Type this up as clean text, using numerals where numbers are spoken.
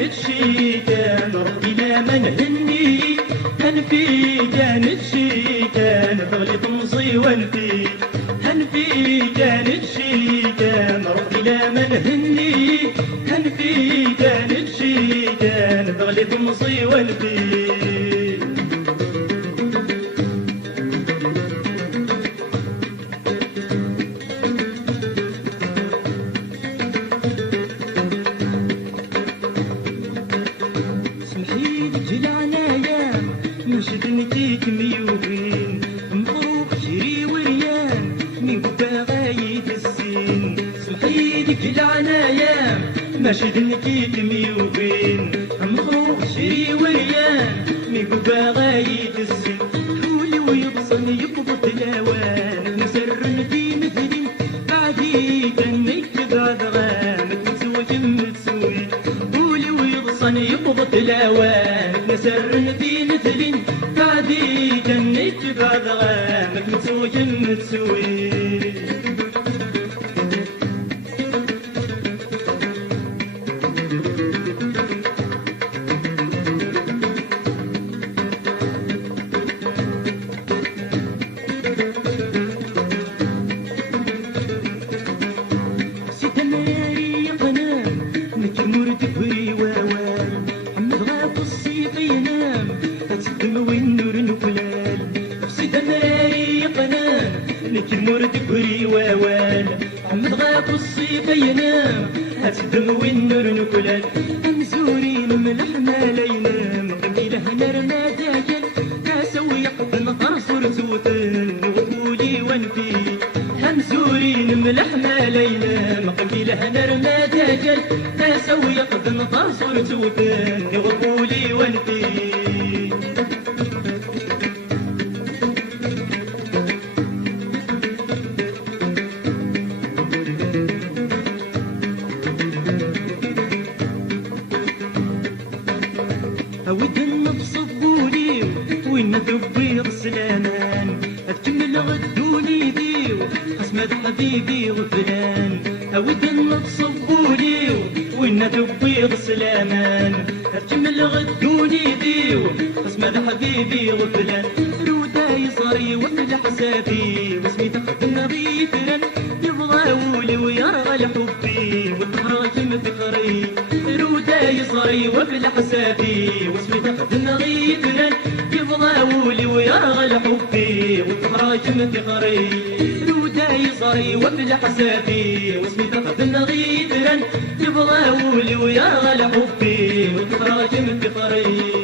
الشيطان ربي لا ما نهني هنفي كان الشيطان بغلي طمصي وانفي هنفي كان الشيطان ربي لا ما نهني هنفي كان الشيطان بغلي طمصي وانفي مشدنتيك ميوبين مبروك شري وريان من قبا غايد السين سمحيلك العنايا مشدنتيك ميوبين مبروك شري وريان من قبا غايد السين حولي ويبصن يقبض الاوان مسرن في مثلي بعدي تنيت بعد غامك متسوي متسوي حولي ويبصن يقبض الاوان مسرن في مثلي بعدي جنيت بعد غامك متسوي متسوي سيت ماري قنام نكمر تفري واواي حمد غاب الصيف ينام تسدم والنور نقلال سيت ماري قنام نكمر تفري واوال حمد غاب الصيف ينام تسدم والنور نقلال امزورين ملح ما لا ينام قبيله نرمى داجل اسوي قد نطر صورتوتن وقولي وانفي همزورين ملح ما لا ينام قبيله نرمى داجل اسوي قد نطر صورتوتن وقولي وانفي أود النفس بولي وين ذبي غسلامان أكمل غدوني ديو أسمد حبيبي غفلان أود النفس بولي وين ذبي غسلامان أكمل غدوني ديو أسمد حبيبي غفلان رودا يصري وفل حسابي واسمي تخدم غيثرا يبغى ولي ويرغى لحبي والتخراج مفخري رودا يصري وفل حسابي واسمي تخدم غيثرا يبغى ولي ويرغى لحبي والتخراج مفخري رودا يصري وفل حسابي واسمي تخدم غيثرا يبغى ولي ويرغى لحبي والتخراج مفخري